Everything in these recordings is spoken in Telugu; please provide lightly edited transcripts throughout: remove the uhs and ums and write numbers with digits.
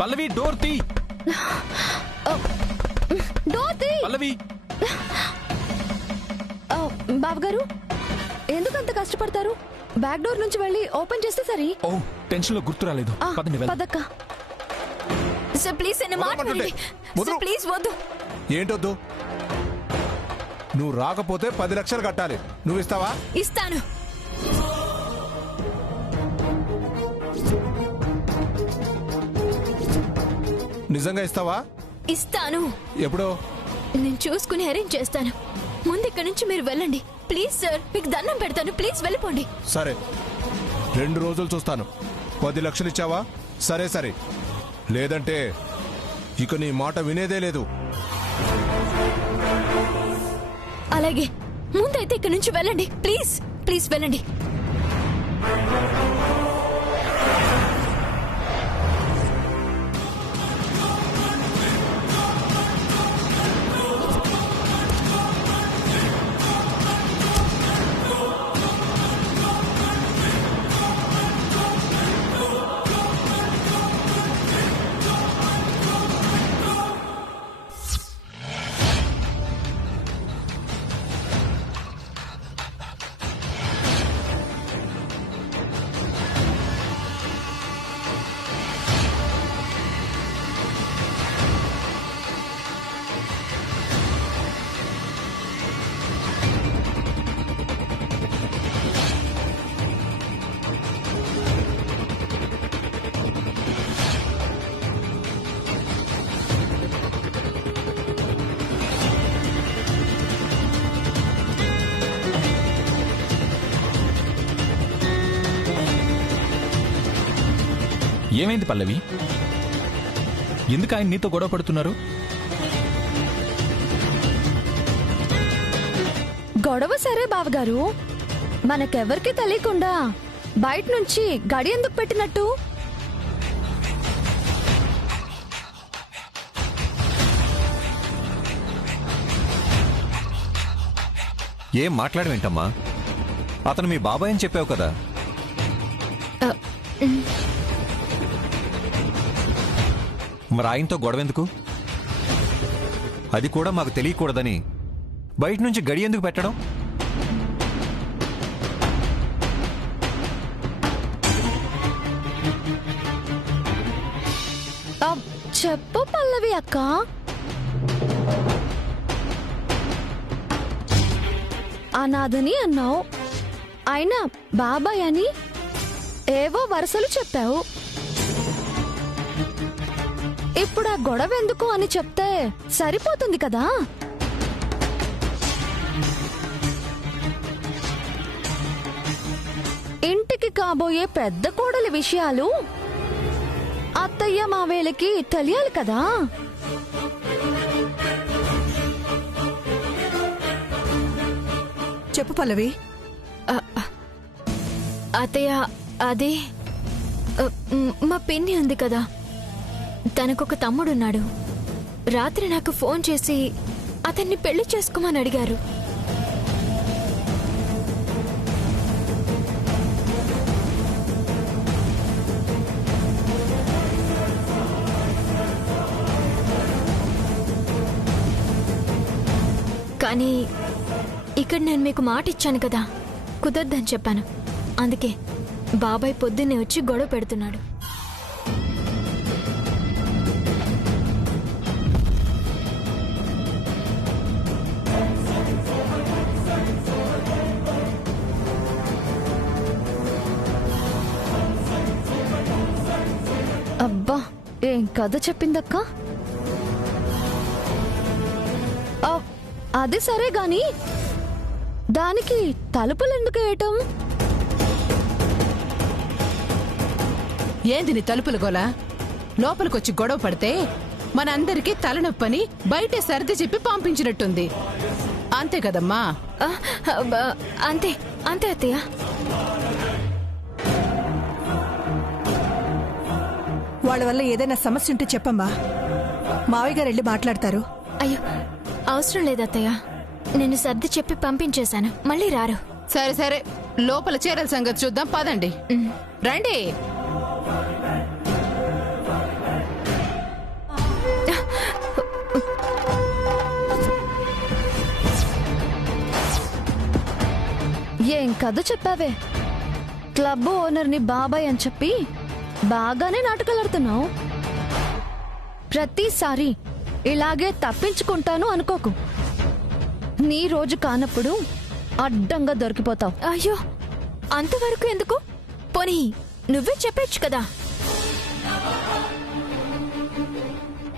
పల్లవి డోర్ తీ. డోర్ తీ పల్లవి. బావగారు ఎందుకంత కష్టపడతారు? బ్యాక్ డోర్ నుంచి వెళ్ళి ఓపెన్ చేస్తే సరి. ఓ టెన్షన్ లో గుర్తు రాలేదు. పదండి వెళ్దాం. పదక్క. సార్ ప్లీజ్ అన్న మాట వినండి. సార్ ప్లీజ్ వద్దు. ఏంటొద్దు? నువ్వు రాకపోతే 10 లక్షలు కట్టాలి. నువ్వు ఇస్తావా? ఇస్తాను. నిజంగా ఇస్తావా? ఇస్తాను. ఎప్పుడో? నేను చూసుకుని అరేంజ్ చేస్తాను. ముందు ఇక్కడి నుంచి మీరు వెళ్ళండి ప్లీజ్. సార్ మీకు దండం పెడతాను, ప్లీజ్ వెళ్ళిపోండి. సరే 2 రోజులు చూస్తాను. 10 లక్షలు ఇచ్చావా? సరే సరే, లేదంటే ఇక నీ మాట వినేదే లేదు. అలాగే, ముందైతే ఇక్కడి నుంచి వెళ్ళండి ప్లీజ్. ప్లీజ్ వెళ్ళండి. ఏమైంది పల్లవి? ఎందుకు ఆయన నీతో గొడవ పడుతున్నారు? గొడవ సరే బావగారు, మనకెవరికి తెలియకుండా బయట నుంచి గడి ఎందుకు పెట్టినట్టు? ఏం మాట్లాడవేంటమ్మా? అతను మీ బాబాయ్ అని చెప్పావు కదా. మరి ఆయనతో గొడవెందుకు? అది కూడా మాకు తెలియకూడదని బయట నుంచి గడి ఎందుకు పెట్టడం? చెప్పు పల్లవి అక్క. అనాథని అన్నావు, అయినా బాబాయ్ అని ఏవో వరుసలు చెప్పావు. ఇప్పుడు ఆ గొడవ ఎందుకు అని చెప్తే సరిపోతుంది కదా. ఇంటికి కాబోయే పెద్ద కోడలి విషయాలు అత్తయ్య మావేలకి తెలియాలి కదా. చెప్పు పల్లవి. అత్తయ్య, అది మా పిన్ని ఉంది కదా, తనకొక తమ్ముడున్నాడు. రాత్రి నాకు ఫోన్ చేసి అతన్ని పెళ్లి చేసుకోమని అడిగారు. కానీ ఇక్కడ నేను మీకు మాట ఇచ్చాను కదా, కుదరదని చెప్పాను. అందుకే బాబాయ్ పొద్దున్నే వచ్చి గొడవ పెడుతున్నాడు. అబ్బా, ఏం కథ చెప్పిందక్క. అది సరే గాని దానికి తలుపులు ఎందుకు వేయటం? ఏంది నీ తలుపుల గోల? లోపలికొచ్చి గొడవ పడితే మనందరికీ తలనొప్పని బయటే సర్ది చెప్పి పంపించినట్టుంది. అంతే కదమ్మా? అంతే అంతే అత్తయ్య. వాళ్ళ వల్ల ఏదైనా సమస్య ఉంటే చెప్పమ్మా, మావయ్య గారు వెళ్ళి మాట్లాడతారు. అయ్యో అవసరం లేదు అత్తయ్య, నేను సర్ది చెప్పి పంపించేశాను, మళ్ళీ రారు. సరే సరే, లోపల చీరల సంగతి చూద్దాం పదండి. రండి. ఏం కథ చెప్పావే? క్లబ్ ఓనర్ని బాబాయ్ అని చెప్పి బాగానే నాటకాలాడుతున్నావు. ప్రతిసారి ఇలాగే తప్పించుకుంటాను అనుకోకు. నీ రోజు కానప్పుడు అడ్డంగా దొరికిపోతావు. అయ్యో, అంతవరకు ఎందుకు? పోనీ నువ్వే చెప్పొచ్చు కదా.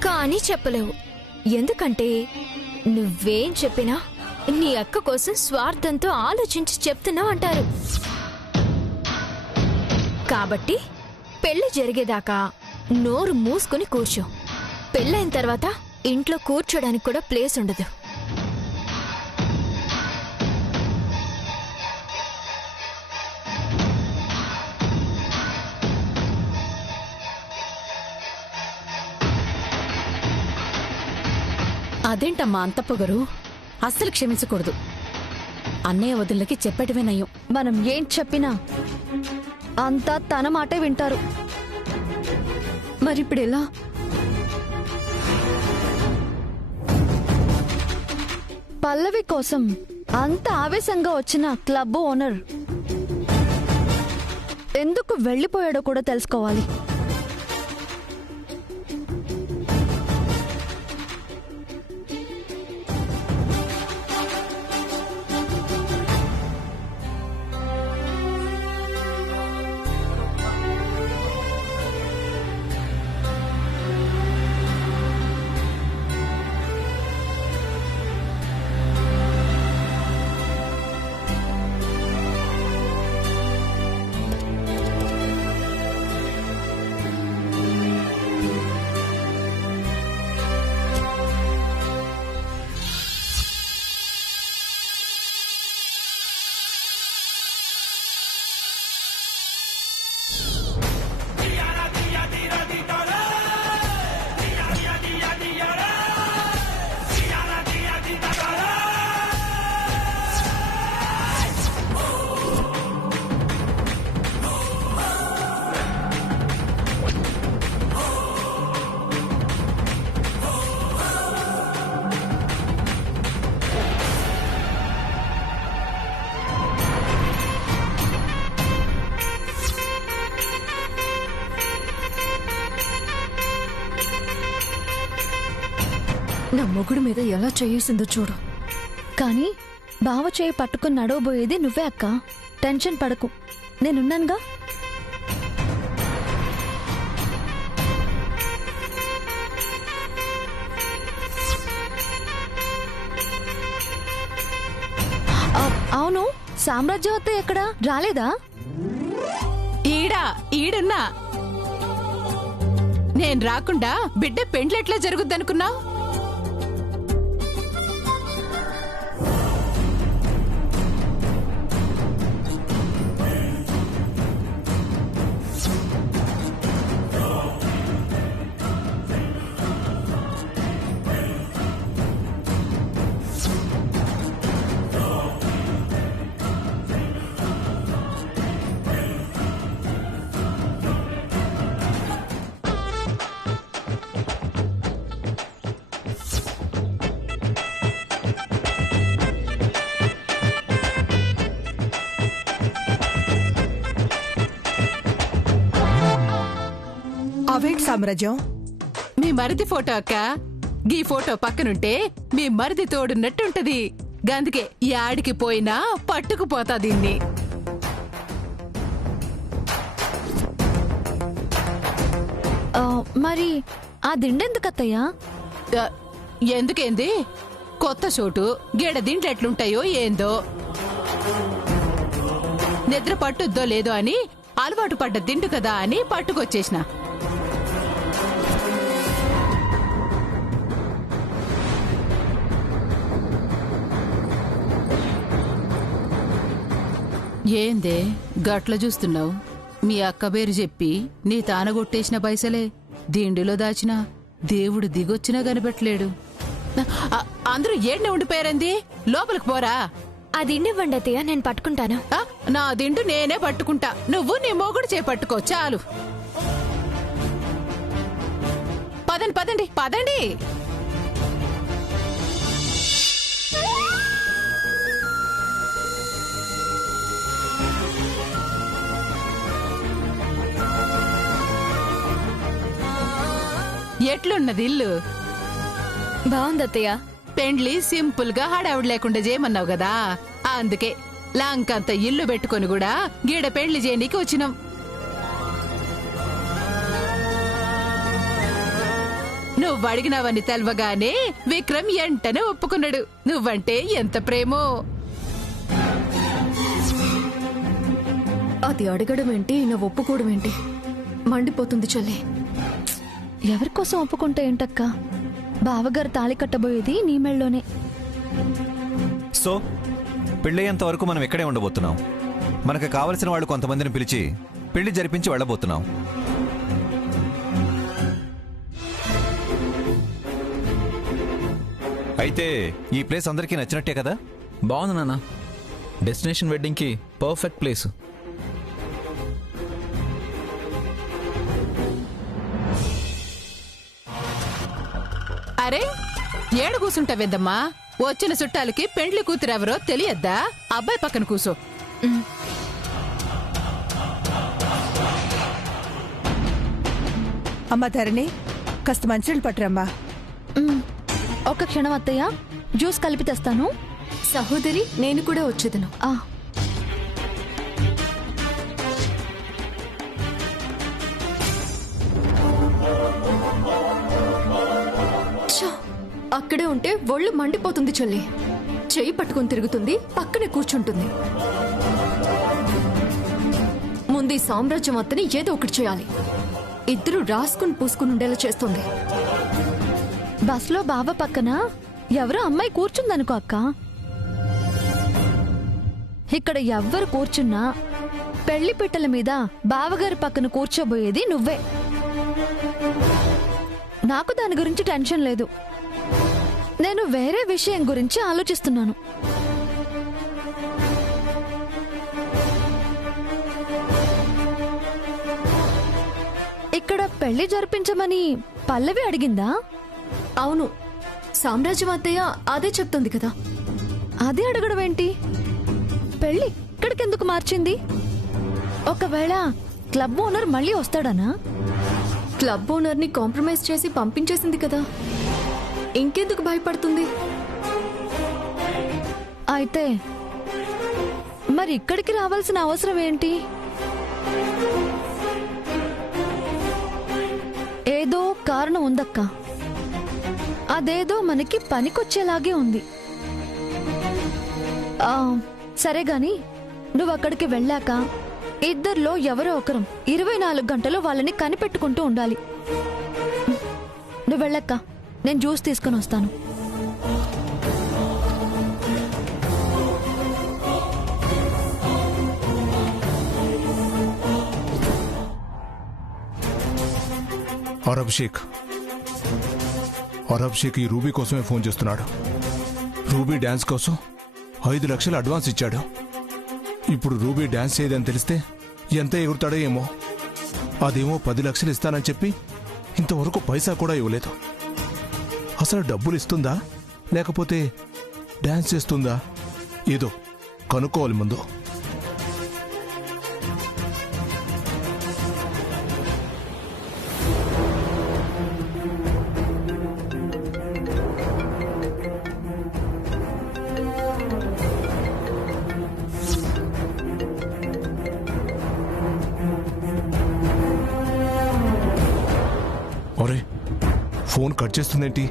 కానీ చెప్పలేవు. ఎందుకంటే నువ్వేం చెప్పినా నీ అక్క కోసం స్వార్థంతో ఆలోచించి చెప్తున్నావు అంటారు. కాబట్టి పెళ్లి జరిగేదాకా నోరు మూసుకుని కూర్చో. పెళ్ళైన తర్వాత ఇంట్లో కూర్చోడానికి కూడా ప్లేస్ ఉండదు. అదేంటమ్మా అంత పొగరు? అస్సలు క్షమించకూడదు. అన్నయ్య వదిలకి చెప్పటమే నయం. మనం ఏం చెప్పినా అంతా తన మాటే వింటారు. మరిప్పుడు ఎలా? పల్లవి కోసం అంత ఆవేశంగా వచ్చిన క్లబ్ ఓనర్ ఎందుకు వెళ్ళిపోయాడో కూడా తెలుసుకోవాలి. నా మొగుడు మీద ఎలా చేసిందో చూడు. కానీ బావ చేయి పట్టుకుని నడవబోయేది నువ్వే అక్క. టెన్షన్ పడకు, నేనున్నానుగా. అవును, సామ్రాజ్యవత ఎక్కడా రాలేదా? ఈడున్నా. నేను రాకుండా బిడ్డ పెండ్లెట్లా జరుగుద్దనుకున్నావు? అవేంటి సామ్రాజ్యం? మీ మరిది ఫోటో అక్క. గీ ఫోటో పక్కనుంటే మీ మరిది తోడున్నట్టుంటది. గందుకే యాడికి పోయినా పట్టుకుపోతా దీన్ని. మరి ఆ దిండెందుకత్తయ్యా? ఎందుకేంది? కొత్త చోటు గేడ దిండ్లు ఎట్లుంటాయో ఏందో. నిద్ర పట్టుద్దో లేదో అని అలవాటు పడ్డ దిండు కదా అని పట్టుకొచ్చేసిన. ఏందే గట్ల చూస్తున్నావు? మీ అక్క పేరు చెప్పి నీ తానగొట్టేసిన పైసలే దిండిలో దాచినా దేవుడు దిగొచ్చినా కనిపెట్టలేడు. అందరూ ఏడ్నే ఉండిపోయారంది. లోపలికి పోరా. ఆ దిండివ్వండి అత్తయ్య, నేను పట్టుకుంటాను. నా దిండు నేనే పట్టుకుంటా, నువ్వు నీ మొగుడు చేపట్టుకో చాలు. పదండి పదండి పదండి. ఎట్లున్నది ఇల్లు? బాగుంది అత్తయ్య. పెండ్లి సింపుల్ గా హడావుడి లేకుండా చేయమన్నావు కదా, అందుకే లాంకంత ఇల్లు పెట్టుకొని కూడా గీడ పెండ్లి చేయనీకి వచ్చినాం. నువ్వు అడిగినావని తెలవగానే విక్రమ్ ఎంటనే ఒప్పుకున్నాడు. నువ్వంటే ఎంత ప్రేమో. అది అడగడం ఏంటి, నా ఒప్పుకోవడం ఏంటి? మండిపోతుంది చెల్లి. ఎవరికోసం ఒప్పుకుంటే ఏంటక్క? బావగారు తాళి కట్టబోయేది నీ మెళ్ళలోనే. సో పెళ్ళయ్యేంత వరకు మనం ఇక్కడే ఉండబోతున్నాం. మనకు కావలసిన వాళ్ళు కొంతమందిని పిలిచి పెళ్లి జరిపించి వెళ్ళబోతున్నాం. అయితే ఈ ప్లేస్ అందరికీ నచ్చినట్టే కదా? బాగుంది నాన్న. డెస్టినేషన్ వెడ్డింగ్కి పర్ఫెక్ట్ ప్లేస్. అరే ఏడు కూసుంటావేద్దమ్మా? వచ్చిన చుట్టాలకి పెండ్లి కూతురెవరో తెలియద్దా? అబ్బాయి పక్కన కూసో. అమ్మ ధరణి, కాస్త మంచినీళ్ళు పట్టురమ్మా. ఒక క్షణం అత్తయ్య, జ్యూస్ కలిపి తెస్తాను. సహోదరి, నేను కూడా వచ్చేదను. ఆ అక్కడే ఉంటే ఒళ్ళు మండిపోతుంది చెల్లి. చెయ్యి పట్టుకొని తిరుగుతుంది, పక్కనే కూర్చుంటుంది. ముందు ఈ సామ్రాజ్యం అత్తని ఏదో ఒకటి చేయాలి. ఇద్దరు రాసుకుని పూసుకుని ఉండేలా చేస్తుంది. బస్లో బావ పక్కన ఎవరో అమ్మాయి కూర్చుందనుకో అక్క. ఇక్కడ ఎవ్వరు కూర్చున్నా పెళ్లి పిట్టల మీద బావగారి పక్కన కూర్చోబోయేది నువ్వే. నాకు దాని గురించి టెన్షన్ లేదు. నేను వేరే విషయం గురించి ఆలోచిస్తున్నాను. ఇక్కడ పెళ్లి జరిపించమని పల్లవి అడిగిందా? అవును, సామ్రాజ్యం అత్తయ్య అదే చెప్తుంది కదా. అదే అడగడం ఏంటి? పెళ్లి ఇక్కడికెందుకు మార్చింది? ఒకవేళ క్లబ్ ఓనర్ మళ్ళీ వస్తాడనా? క్లబ్ ఓనర్ని కాంప్రమైజ్ చేసి పంపించేసింది కదా, ఇంకెందుకు భయపడుతుంది? అయితే మరి ఇక్కడికి రావాల్సిన అవసరం ఏంటి? ఏదో కారణం ఉందక్క. అదేదో మనకి పనికొచ్చేలాగే ఉంది. సరే గాని నువ్వు అక్కడికి వెళ్ళాక ఇద్దరిలో ఎవరో ఒకరం 24 గంటలు వాళ్ళని కనిపెట్టుకుంటూ ఉండాలి. నువ్వు వెళ్ళక్క, నేను జ్యూస్ తీసుకుని వస్తాను. और అభిషేక్ ఈ రూబీ కోసమే ఫోన్ చేస్తున్నాడు. రూబీ డాన్స్ కోసం 5 లక్షలు అడ్వాన్స్ ఇచ్చాడు. ఇప్పుడు రూబీ డాన్స్ చేయదని తెలిస్తే ఎంత ఎగురుతాడో ఏమో. అదేమో 10 లక్షలు ఇస్తానని చెప్పి ఇంతవరకు పైసా కూడా ఇవ్వలేదు. అసలు డబ్బులు ఇస్తుందా లేకపోతే డాన్స్ చేస్తుందా? ఏదో కనుక్కోవాలి ముందు. ఒరే, ఫోన్ కట్ చేస్తుందేంటి?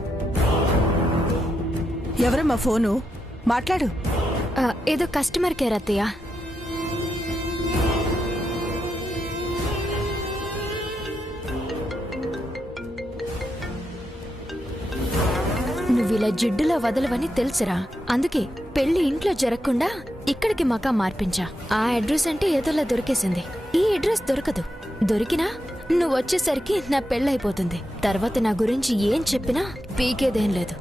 ఎవరమ్మా ఫోను? మాట్లాడు. ఏదో కస్టమర్ కేర్ అత్తయ్య. నువ్వు ఇలా జిడ్డులో వదలవని తెలుసురా, అందుకే పెళ్లి ఇంట్లో జరగకుండా ఇక్కడికి మకా మార్పించా. ఆ అడ్రస్ అంటే ఏదోలా దొరికేసింది. ఈ అడ్రస్ దొరకదు. దొరికినా నువ్వు వచ్చేసరికి నా పెళ్ళైపోతుంది. తర్వాత నా గురించి ఏం చెప్పినా పీకేదేం లేదు.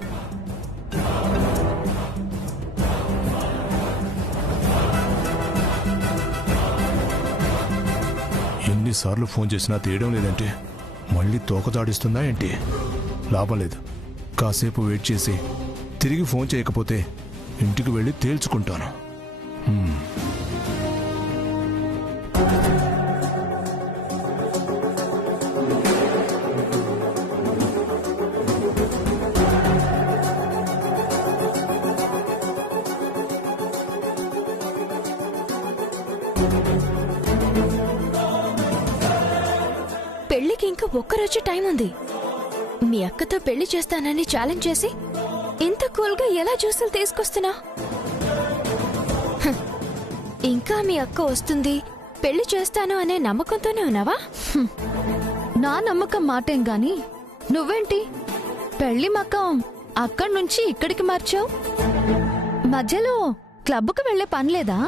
ఎన్నిసార్లు ఫోన్ చేసినా తీయడం లేదంటే మళ్ళీ తోకదాడిస్తుందా ఏంటి? లాభం లేదు. కాసేపు వెయిట్ చేసి తిరిగి ఫోన్ చేయకపోతే ఇంటికి వెళ్ళి తేల్చుకుంటాను. ఒక్కరోజు టైం ఉంది. మీ అక్కతో పెళ్లి చేస్తానని ఛాలెంజ్ చేసి ఇంత కూల్గా ఎలా జ్యూసులు తీసుకొస్తున్నా? ఇంకా మీ అక్క వస్తుంది, పెళ్లి చేస్తాను అనే నమ్మకంతోనే ఉన్నావా? నా నమ్మకం మాటేం గాని నువ్వేంటి పెళ్లి మకం అక్కడి నుంచి ఇక్కడికి మార్చావు? మధ్యలో క్లబ్కు వెళ్లే పనిలేదా?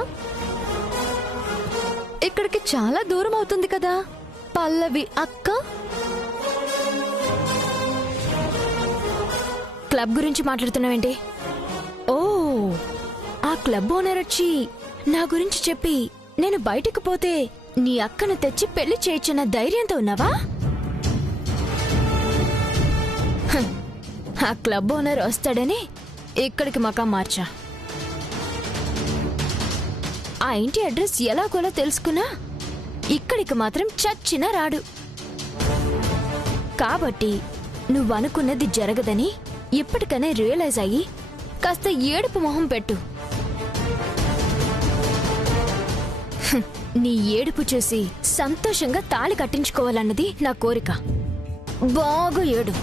ఇక్కడికి చాలా దూరం అవుతుంది కదా పల్లవి అక్క. క్లబ్ గురించి మాట్లాడుతున్నావేంటి? ఓ, ఆ క్లబ్ ఓనర్ వచ్చి నా గురించి చెప్పి నేను బయటకు పోతే నీ అక్కను తెచ్చి పెళ్లి చేయొచ్చన్న ధైర్యంతో ఉన్నావా? ఆ క్లబ్ ఓనర్ వస్తాడని ఇక్కడికి మకాం మార్చా. ఆ ఇంటి అడ్రస్ ఎలాగోలా తెలుసుకున్నా ఇక్కడికి మాత్రం చచ్చినా రాడు. కాబట్టి నువ్వనుకున్నది జరగదని ఇప్పటికనే రియలైజ్ అయ్యి కాస్త ఏడుపు మొహం పెట్టు. నీ ఏడుపు చూసి సంతోషంగా తాళి కట్టించుకోవాలన్నది నా కోరిక. బాగా ఏడు.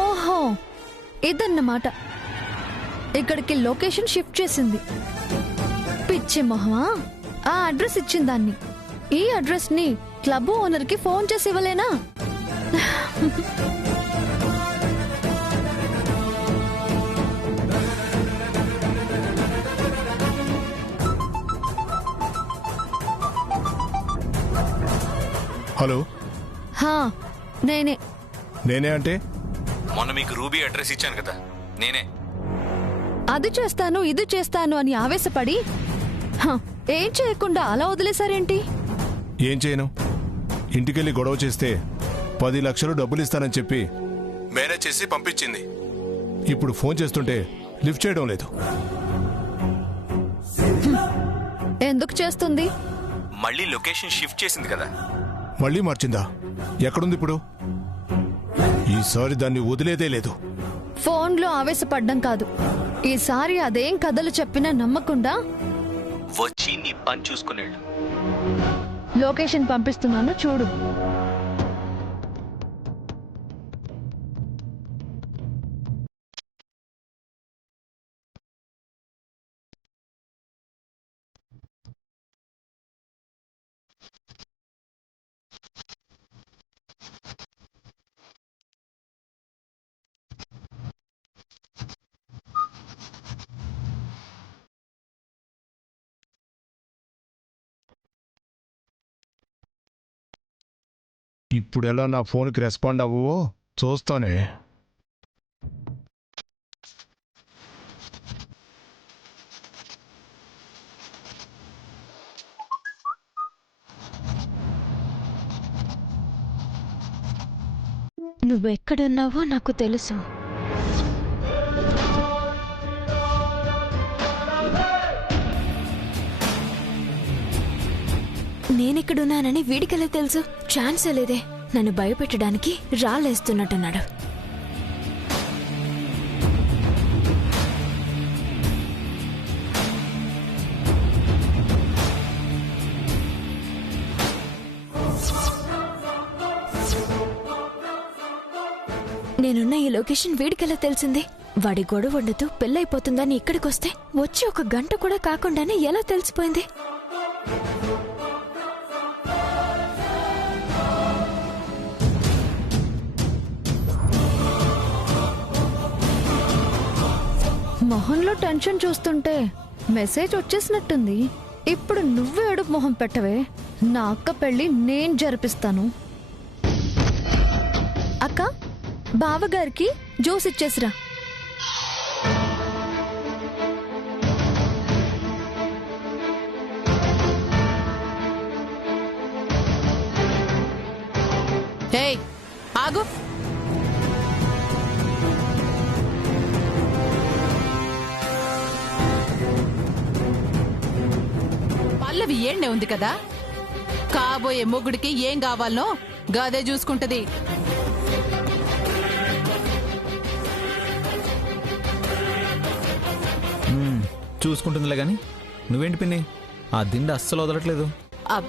ఓహో, ఇదన్నమాట. ఇక్కడికి లొకేషన్ షిఫ్ట్ చేసింది. పిచ్చి మొహమా, ఆ అడ్రస్ ఇచ్చిన దాన్ని ఈ అడ్రస్ ని క్లబ్ ఓనర్ కి ఫోన్ చేసి ఇవ్వలేనా? హలో, హా, నేనే. నేనే అంటే? మొన్న మీకు రూబీ అడ్రస్ ఇచ్చాను కదా, నేనే. అది చేస్తాను ఇది చేస్తాను అని ఆవేశపడి ఏం చేయకుండా అలా వదిలేశారేంటి? ఏం చేయను, ఇంటికెళ్ళి గొడవ చేస్తే 10 లక్షలు డబ్బులు ఇస్తానని చెప్పి మేనేజ్ చేసి పంపించింది. ఇప్పుడు ఫోన్ చేస్తుంటే లిఫ్ట్ చేయడం లేదు. ఎందుకు చేస్తుంది? మళ్ళీ లొకేషన్ షిఫ్ట్ చేసింది కదా. మళ్ళీ మార్చిందా? ఎక్కడుంది ఇప్పుడు? ఈసారి దాన్ని వదిలేదే లేదు. ఫోన్లో ఆవేశపడ్డం కాదు, ఈసారి అదేం కథలు చెప్పినా నమ్మకుండా వచ్చి నీ పని చూసుకునేళ్ళు. లొకేషన్ పంపిస్తున్నాను చూడు. ఇప్పుడెలా నా ఫోన్కి రెస్పాండ్ అవ్వవో చూస్తానే. నువ్వెక్కడున్నావో నాకు తెలుసు. నేనెక్కడున్నానని వీడికెలా తెలుసు? ఛాన్సే లేదే. నన్ను భయపెట్టడానికి రాళ్ళేస్తున్నట్టున్నాడు. నేనున్న ఈ లొకేషన్ వీడికెలా తెలిసింది? వాడి గొడవ ఉండదు పెళ్ళైపోతుందని ఇక్కడికొస్తే వచ్చి 1 గంట కూడా కాకుండానే ఎలా తెలిసిపోయింది? మొహంలో టెన్షన్ చూస్తుంటే మెసేజ్ వచ్చేసినట్టుంది. ఇప్పుడు నువ్వు ఏడుపు మొహం పెట్టవే. నా అక్క పెళ్లి నేను జరిపిస్తాను. అక్క, బావగారికి జ్యూస్ ఇచ్చేసిరా. ఏయ్, ఆగు. పల్లవి ఏళ్నే ఉంది కదా, కాబోయే మొగుడికి ఏం కావాలనో గదే చూసుకుంటది. చూసుకుంటుందిలే గాని నువ్వేంటి పిన్ని ఆ దిండు అస్సలు వదలట్లేదు. అబ్,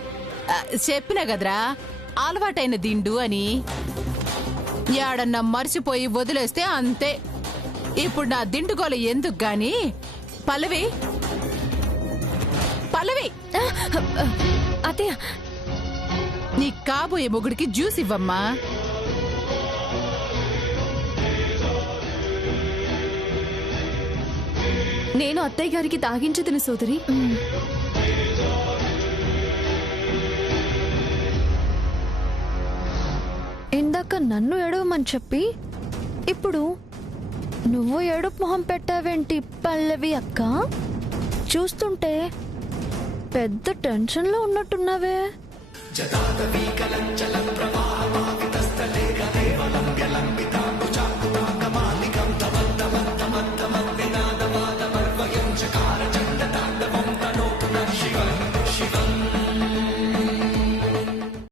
చెప్పినా కదరా అలవాటైన దిండు అని. యాడన్నా మర్చిపోయి వదిలేస్తే అంతే. ఇప్పుడు నా దిండుగోల ఎందుకు గాని? పల్లవి పల్లవి, అత్తయ్య, నీ కాబోయే మొగుడికి జ్యూస్ ఇవ్వమ్మా. నేను అత్తయ్య గారికి తాగించదును సోదరి. ఇందాక నన్ను ఏడవమని చెప్పి ఇప్పుడు నువ్వు ఏడుపు మొహం పెట్టావేంటి పల్లవి అక్క? చూస్తుంటే పెద్ద టెన్షన్లో ఉన్నట్టున్నావే. జదాత వీకలం చలం ప్రవాహ పావితస్థలే గదేవలం వ్యలంబిత